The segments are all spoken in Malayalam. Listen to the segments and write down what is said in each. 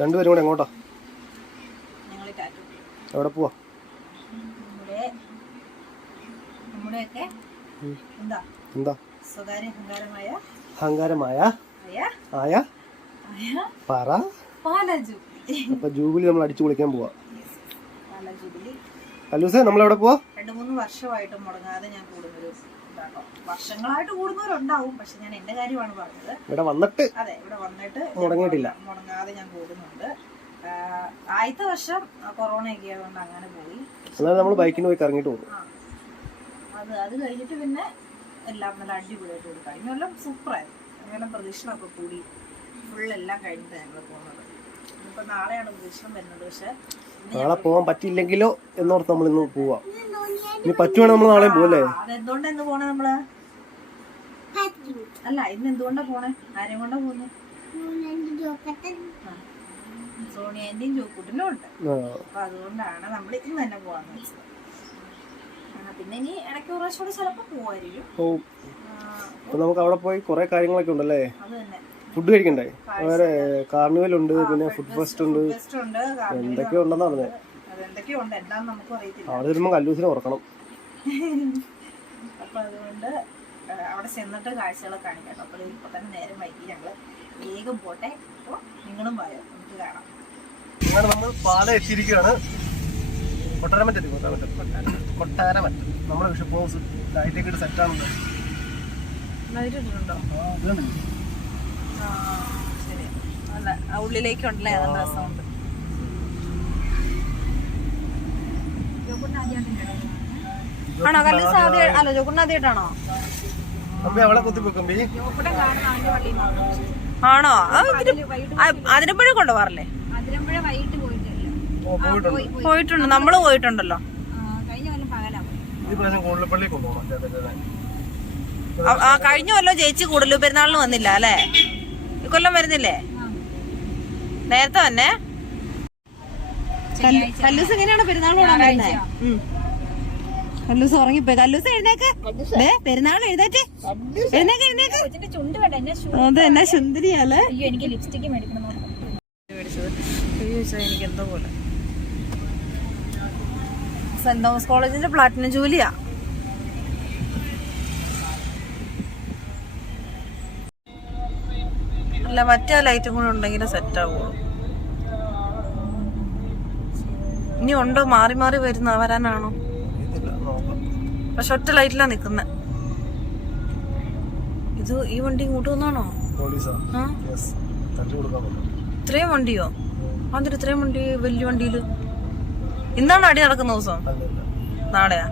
രണ്ടുപേരും കൂടെ എങ്ങോട്ടാ? എവിടെ പോവാ. എന്താ? അഹങ്കാരമായ ആയ പറ. അപ്പൊ ജൂബിലി നമ്മൾ അടിച്ചു കുളിക്കാൻ പോവാ. ജൂബിലി. നമ്മൾ എവിടെ പോവാ? രണ്ടു മൂന്ന് വർഷമായിട്ടും മുടങ്ങാതെ ഞാൻ ഇതാട്ടോ. വർഷങ്ങളായിട്ട് കൂടുന്നവരുണ്ടാവും പക്ഷെ ഞാൻ എന്റെ കാര്യമാണ് പറഞ്ഞത്. ഇവിടെ വന്നിട്ട് അതെ ഇവിടെ വന്നിട്ട് മുടങ്ങിയിട്ടില്ല. മുടങ്ങാതെ ഞാൻ കൂടുന്നുണ്ട് ആഹ് ആദ്യത്തെ വർഷം കൊറോണയൊക്കെ ആയതുകൊണ്ട് അങ്ങനെ പോയി. എന്നാലും നമ്മൾ ബൈക്കിന് പോയി കറങ്ങിട്ട് പോകും ആ. അത് അത് കഴിഞ്ഞിട്ട് പിന്നെ എല്ലാം നല്ല അടിപൊളിയായിട്ട് പോയി കഴിഞ്ഞ കൊല്ലം സൂപ്പറായിരുന്നു അങ്ങനെ പ്രദക്ഷിണമൊക്കെ കൂടി ഫുൾ എല്ലാം കഴിഞ്ഞിട്ട് ഞങ്ങൾ പോകുന്നത് ഇപ്പൊ നാളെയാണ് പ്രദക്ഷിണം വരുന്നത്. പക്ഷെ നാളെ പോകാൻ പറ്റിയില്ലെങ്കിലോ എന്നോർത്ത് നമ്മൾ ഇന്ന് പോവാ. ഇനി പറ്റുവാണെങ്കിൽ നമ്മൾ നാളെ പോകല്ലേ അതെന്തുകൊണ്ട് എന്ന് ഇന്ന് പോണേ നമ്മൾ? അല്ല ഇന്ന് എന്തുകൊണ്ടാ പോണേ? ആരെയും കൊണ്ടാ പോകുന്നത് സോണിയാന്റെയും ജോക്കൂട്ടിനും ഉണ്ട്. അപ്പൊ അതുകൊണ്ടാണ് നമ്മൾ ഇന്ന് തന്നെ പോവാന്ന് വെച്ചത്. പിന്നെ ഇനി ഇടയ്ക്ക് ഒരു പ്രാവശ്യം കൂടെ ചിലപ്പോൾ പോവായിരിക്കും. പോവും ആ, അപ്പൊ നമുക്ക് അവിടെ പോയി കുറെ കാര്യങ്ങളൊക്കെ ഉണ്ടല്ലേ? തന്നെ. ഫുഡ് കഴിക്കണ്ടേ? വേറെ കാർണിവൽ ഉണ്ട് പിന്നെ ഫുഡ് ഫെസ്റ്റ് ഉണ്ട്. എന്തൊക്കെയോ ഉണ്ടെന്ന് പറഞ്ഞേ. അവിടെ വരുമ്പോ കല്ലൂസിനെ ഉറക്കണം അപ്പൊ അതുകൊണ്ട് ആ, അവിടെ ചെന്നിട്ട് കാഴ്ചകളൊക്കെ കാണിക്കാം. അപ്പൊ ഇപ്പൊ തന്നെ നേരം വൈകി. ഞങ്ങൾ വേഗം പോട്ടെ. അപ്പൊ നിങ്ങളും നമുക്ക് കാണാം. അങ്ങനെ നമ്മൾ പാല എത്തിയിരിക്കുകയാണ്. കൊട്ടാരമറ്റെത്തി കൊട്ടാരമറ്റം. കൊട്ടാരമറ്റം. നമ്മുടെ ബിഷപ്പ് ഹൗസ് ലൈറ്റൊക്കെ ഇട്ട് സെറ്റാണല്ലോ ഇട്ടിട്ടുണ്ടോ ആ ഇതുണ്ട് ആ ശരി. അല്ല ആ ഉള്ളിലേക്കുണ്ടല്ലേ? നല്ല രസമുണ്ട്. ആണോ? കല്ലൂസ് ആദ്യം അല്ല ജോക്കുണ്ണ ആദ്യമായിട്ടാണോ? അവളെ കുത്തിപ്പോക്കമ്പി ആണോ? കൊണ്ടുപോകാറില്ലേ? അതിരമ്പുഴ ഓ പോയിട്ടുണ്ട്. പോയിട്ടുണ്ട്. നമ്മൾ പോയിട്ടുണ്ടല്ലോ. കഴിഞ്ഞ കൊല്ലം. ആ, കഴിഞ്ഞ കൊല്ലം ചേച്ചി കൂടുതൽ പെരുന്നാളിന് വന്നില്ല അല്ലേ? ഇക്കൊല്ലം കൊല്ലം വരുന്നില്ലേ? നേരത്തെ തന്നെ കല്ലൂസ് എങ്ങനെയാണ് പെരുന്നാൾ കൂടാൻ വരുന്നത് കല്ലൂസ് ഉറങ്ങിപ്പോയി. കല്ലൂസ് എഴുന്നേക്ക്. പെരുന്നാൾ എഴുതേറ്റ് എഴുന്നേക്ക് എഴുന്നേക്ക്. കൊച്ചിന്റെ ചുണ്ട് വേണ്ട എന്നെ ഷൂ അത് എന്നാ സുന്ദരിയല്ലേ അയ്യോ എനിക്ക് ലിപ്സ്റ്റിക് മേടിക്കണം എനിക്ക് എന്തോ പോലെ. സെന്റ് തോമസ് കോളേജിന്റെ പ്ലാറ്റിനം ജൂലിയാ. അല്ല മറ്റേ ലൈറ്റും കൂടെ ഉണ്ടെങ്കിൽ സെറ്റ് ആവുള്ളൂ. ഇനി ഉണ്ടോ? മാറി മാറി വരുന്ന വരാനാണോ. പക്ഷെ ഒറ്റ ലൈറ്റിലാ നിക്കുന്നത് ഇത് ഈ വണ്ടി ഇങ്ങോട്ട് വന്നാണോ? ഇത്രയും വണ്ടിയോ? അതിന് ഇത്രയും വണ്ടി വലിയ വണ്ടിയിൽ? ഇന്നാണ് അടി നടക്കുന്ന ദിവസം. നാളെയാ?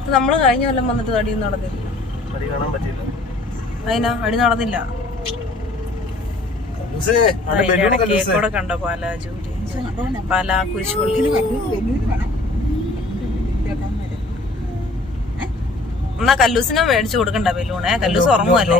ഇത് നമ്മൾ കഴിഞ്ഞ കൊല്ലം വന്നിട്ട് അടി നടന്നില്ല. അടി കാണാൻ പറ്റിയില്ല. അതിനാ അടി നടന്നില്ല. കണ്ടോ പാലാ ജൂലി? പാലാ കുരിശുപള്ളി. എന്നാ കല്ലൂസിനെ മേടിച്ചു കൊടുക്കണ്ട ബലൂണേ? കല്ലൂസ് ഉറങ്ങുമല്ലേ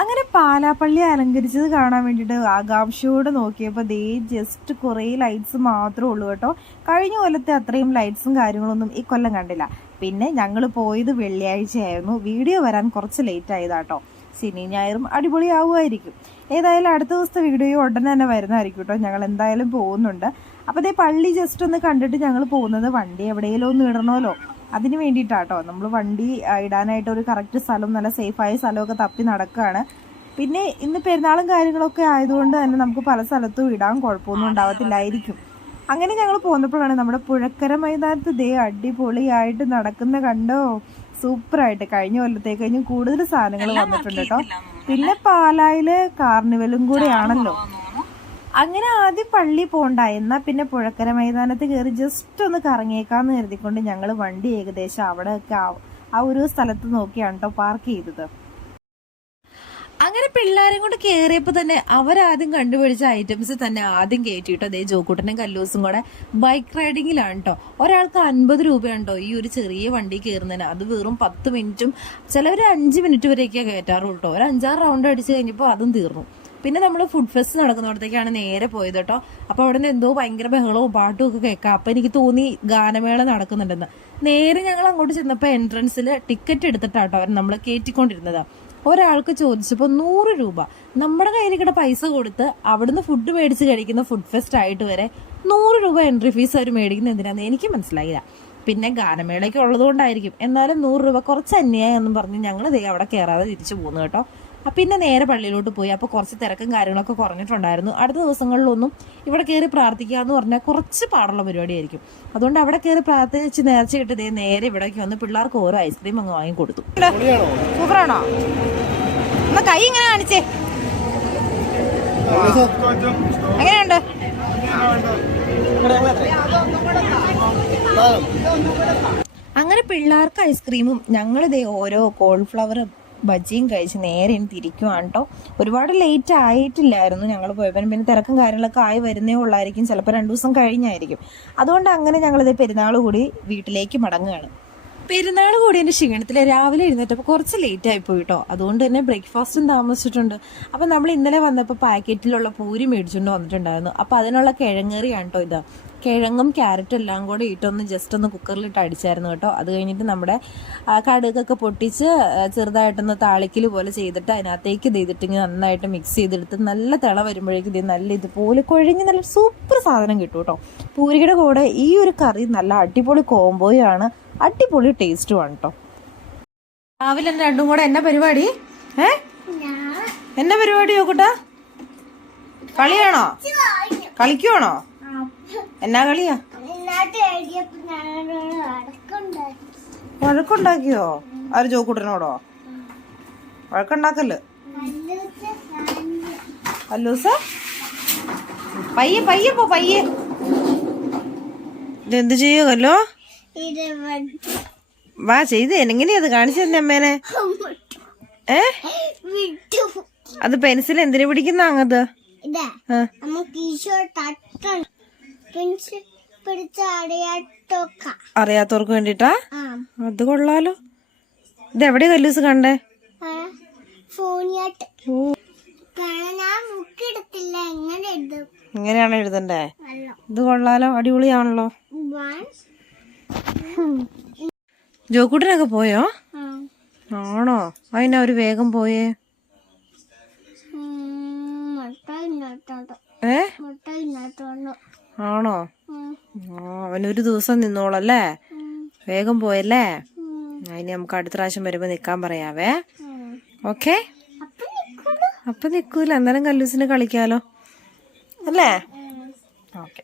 അങ്ങനെ പാലാപ്പള്ളി അലങ്കരിച്ചത് കാണാൻ വേണ്ടിയിട്ട് ആകാംക്ഷയോടെ നോക്കിയപ്പോൾ ദേ ജസ്റ്റ് കുറേ ലൈറ്റ്സ് മാത്രമേ ഉള്ളൂ കേട്ടോ. കഴിഞ്ഞ കൊല്ലത്തെ അത്രയും ലൈറ്റ്സും കാര്യങ്ങളൊന്നും ഈ കൊല്ലം കണ്ടില്ല. പിന്നെ ഞങ്ങൾ പോയത് വെള്ളിയാഴ്ചയായിരുന്നു. വീഡിയോ വരാൻ കുറച്ച് ലേറ്റ് ആയതാട്ടോ. ശനി ഞായറും അടിപൊളിയാവുമായിരിക്കും ഏതായാലും അടുത്ത ദിവസത്തെ വീഡിയോ ഉടനെ തന്നെ വരുന്നതായിരിക്കും കേട്ടോ. ഞങ്ങൾ എന്തായാലും പോകുന്നുണ്ട്. അപ്പോൾ അതേ പള്ളി ജസ്റ്റ് ഒന്ന് കണ്ടിട്ട് ഞങ്ങൾ പോകുന്നത് വണ്ടി എവിടെയെങ്കിലും ഒന്ന് ഇടണമല്ലോ. അതിന് വേണ്ടിയിട്ടാട്ടോ. നമ്മൾ വണ്ടി ഇടാനായിട്ട് ഒരു കറക്റ്റ് സ്ഥലം നല്ല സേഫായ സ്ഥലമൊക്കെ തപ്പി നടക്കുകയാണ് പിന്നെ ഇന്ന് പെരുന്നാളും കാര്യങ്ങളൊക്കെ ആയതുകൊണ്ട് തന്നെ നമുക്ക് പല സ്ഥലത്തും ഇടാൻ കുഴപ്പമൊന്നും ഉണ്ടാവത്തില്ലായിരിക്കും. അങ്ങനെ ഞങ്ങൾ പോന്നപ്പോഴാണ് നമ്മുടെ പുഴക്കര മൈതാനത്ത് ദേ അടിപൊളിയായിട്ട് നടക്കുന്ന കണ്ടോ? സൂപ്പറായിട്ട്. കഴിഞ്ഞ കൊല്ലത്തേക്ക് കഴിഞ്ഞ് കൂടുതൽ സാധനങ്ങൾ വന്നിട്ടുണ്ട് കേട്ടോ. പിന്നെ പാലായിൽ കാർണിവലും കൂടെയാണല്ലോ അങ്ങനെ ആദ്യം പള്ളി പോണ്ട. എന്നാ പിന്നെ പുഴക്കര മൈതാനത്ത് കയറി ജസ്റ്റ് ഒന്ന് കറങ്ങിയേക്കാന്ന് കരുതിക്കൊണ്ട് ഞങ്ങൾ വണ്ടി ഏകദേശം അവിടെയൊക്കെ ആ- ഒരു സ്ഥലത്ത് നോക്കിയാണ് കേട്ടോ പാർക്ക് ചെയ്തത്. അങ്ങനെ പിള്ളേരും കൊണ്ട് കയറിയപ്പോൾ തന്നെ അവരാദ്യം കണ്ടുപിടിച്ച ഐറ്റംസ് തന്നെ ആദ്യം കയറ്റിട്ടോ അതേ ജോക്കൂട്ടനും കല്ലൂസും കൂടെ ബൈക്ക് റൈഡിങ്ങിലാണ് കേട്ടോ ഒരാൾക്ക് അൻപത് രൂപയുണ്ടോ ഈ ഒരു ചെറിയ വണ്ടി കയറുന്നതിന് അത് വെറും പത്ത് മിനിറ്റും ചിലവർ അഞ്ച് മിനിറ്റ് വരെയൊക്കെ കയറ്റാറുള്ളൂ കേട്ടോ ഒരു അഞ്ചാറ് റൗണ്ട് അടിച്ച് കഴിഞ്ഞപ്പോൾ അതും തീർന്നു. പിന്നെ നമ്മൾ ഫുഡ് ഫെസ്റ്റ് നടക്കുന്നിടത്തേക്കാണ് നേരെ പോയത് കേട്ടോ അപ്പോൾ അവിടെ നിന്ന് എന്തോ ഭയങ്കര ബഹളവും പാട്ടും ഒക്കെ കേൾക്കാം. അപ്പോൾ എനിക്ക് തോന്നി ഗാനമേള നടക്കുന്നുണ്ടെന്ന്. നേരെ ഞങ്ങൾ അങ്ങോട്ട് ചെന്നപ്പോൾ എൻട്രൻസിൽ ടിക്കറ്റ് എടുത്തിട്ടാട്ടോ അവർ നമ്മൾ കയറ്റിക്കൊണ്ടിരുന്നത് ഒരാൾക്ക് ചോദിച്ചപ്പോൾ നൂറ് രൂപ. നമ്മുടെ കയ്യിലേക്കിടെ പൈസ കൊടുത്ത് അവിടുന്ന് ഫുഡ് മേടിച്ച് കഴിക്കുന്ന ഫുഡ് ഫെസ്റ്റ് ആയിട്ട് വരെ നൂറ് രൂപ എൻട്രി ഫീസ് അവർ മേടിക്കുന്ന എന്തിനാന്ന് എനിക്ക് മനസ്സിലായില്ല. പിന്നെ ഗാനമേളയ്ക്ക് ഉള്ളതുകൊണ്ടായിരിക്കും. എന്നാലും നൂറ് രൂപ കുറച്ച് അന്യായം എന്നും പറഞ്ഞ് ഞങ്ങൾ ദേ അവിടെ കയറാതെ തിരിച്ചു പോകുന്നു കേട്ടോ. പിന്നെ നേരെ പള്ളിയിലോട്ട് പോയി. അപ്പോൾ കുറച്ച് തിരക്കും കാര്യങ്ങളൊക്കെ കുറഞ്ഞിട്ടുണ്ടായിരുന്നു. അടുത്ത ദിവസങ്ങളിലൊന്നും ഇവിടെ കയറി പ്രാർത്ഥിക്കുക എന്ന് പറഞ്ഞാൽ കുറച്ച് പാടുള്ള പരിപാടിയായിരിക്കും. അതുകൊണ്ട് അവിടെ കയറി പ്രാർത്ഥിച്ച് നേർച്ച കിട്ടി ദേ നേരെ ഇവിടേക്ക് വന്ന് പിള്ളേർക്ക് ഓരോ ഐസ്ക്രീം അങ്ങ് വാങ്ങി കൊടുത്തു. സൂപ്പറാണോ? എന്നാ കൈ ഇങ്ങനെ കാണിച്ചേ. എങ്ങനെയുണ്ട്? അങ്ങനെ പിള്ളേർക്ക് ഐസ്ക്രീമും ഞങ്ങളിതേ ഓരോ കോൾഫ്ലവറും ബജ്ജിയും കഴിച്ച് നേരെ തിരിക്കുവാണ് കേട്ടോ ഒരുപാട് ലേറ്റ് ആയിട്ടില്ലായിരുന്നു ഞങ്ങൾ പോയപ്പോൾ പിന്നെ തിരക്കും കാര്യങ്ങളൊക്കെ ആയി വരുന്നേ ഉള്ളായിരിക്കും. ചിലപ്പോൾ രണ്ടു ദിവസം കഴിഞ്ഞായിരിക്കും. അതുകൊണ്ട് അങ്ങനെ ഞങ്ങളിത് പെരുന്നാൾ കൂടി വീട്ടിലേക്ക് മടങ്ങുകയാണ്. പെരുന്നാൾ കൂടിയതിന്റെ ക്ഷീണത്തിൽ രാവിലെ എഴുന്നേറ്റപ്പോൾ കുറച്ച് ലേറ്റ് ആയി പോയിട്ടോ അതുകൊണ്ട് തന്നെ ബ്രേക്ക്ഫാസ്റ്റും താമസിച്ചിട്ടുണ്ട്. അപ്പം നമ്മൾ ഇന്നലെ വന്നപ്പോൾ പാക്കറ്റിലുള്ള പൂരി മേടിച്ചുകൊണ്ട് വന്നിട്ടുണ്ടായിരുന്നു. അപ്പോൾ അതിനുള്ള കിഴങ്ങേറിയാണ് കേട്ടോ ഇത്. കിഴങ്ങും ക്യാരറ്റും എല്ലാം കൂടെ ഇട്ടൊന്ന് ജസ്റ്റ് ഒന്ന് കുക്കറിലിട്ട് അടിച്ചായിരുന്നു കേട്ടോ. അത് കഴിഞ്ഞിട്ട് നമ്മുടെ കടുകൊക്കെ പൊട്ടിച്ച് ചെറുതായിട്ടൊന്ന് താളിക്കൽ പോലെ ചെയ്തിട്ട് അതിനകത്തേക്ക് ഇത് ചെയ്തിട്ട് നന്നായിട്ട് മിക്സ് ചെയ്തെടുത്ത് നല്ല തിള വരുമ്പോഴേക്കും ഇത് നല്ല ഇതുപോലെ കുഴഞ്ഞ് നല്ല സൂപ്പർ സാധനം കിട്ടും കേട്ടോ. പൂരിയുടെ കൂടെ ഈ ഒരു കറി നല്ല അടിപൊളി കോംബോയാണ് അടിപൊളി ടേസ്റ്റുമാണ് കേട്ടോ. രാവിലെ രണ്ടും കൂടെ എന്നാ പരിപാടി? ഏ? എന്നാ പരിപാടി നോക്കട്ടാ കളിയാണോ? കളിക്കുവാണോ? എന്നാ കളിയാ? വഴക്കുണ്ടാക്കിയോ? ആര് ജോക്കൂട്ടനോടോ? വഴക്കുണ്ടാക്കൽ. അല്ലൂസ പയ്യെ പയ്യെ പോ പയ്യെ. ഇതെന്ത് ചെയ്യോ കല്ലോ? വാ ചെയ്ത്. എങ്ങനെയാ അത് കാണിച്ചു തന്നെ അമ്മേനെ? ഏ? അത് പെൻസിൽ എന്തിനു പിടിക്കുന്ന അങ്ങത്? അറിയാത്തവർക്ക് വേണ്ടിട്ടാ? അത് കൊള്ളാലോ. ഇത് എവിടെ കല്ലൂസ് കണ്ടേ? ഫോണിയാട്ട്. കാരണം ഞാൻ മുക്കെടുത്തില്ല എങ്ങനെ എഴുതും? ഇങ്ങനെയാണ് എഴുതണ്ടേ? ഇത് കൊള്ളാലോ. അടിപൊളിയാണല്ലോ. ജോക്കൂട്ടനൊക്കെ പോയോ? ആണോ? അതിനാ ഒരു വേഗം പോയേ? ഏ? ആണോ? ആ അവനൊരു ദിവസം നിന്നോളല്ലേ? വേഗം പോയല്ലേ? അതിന് നമുക്ക് അടുത്ത പ്രാവശ്യം വരുമ്പോ നിക്കാൻ പറയാവേ. ഓക്കെ? അപ്പൊ നിക്കൂല. അന്നേരം കല്ലൂസിന് കളിക്കാലോ. അല്ലേ? ഓക്കെ.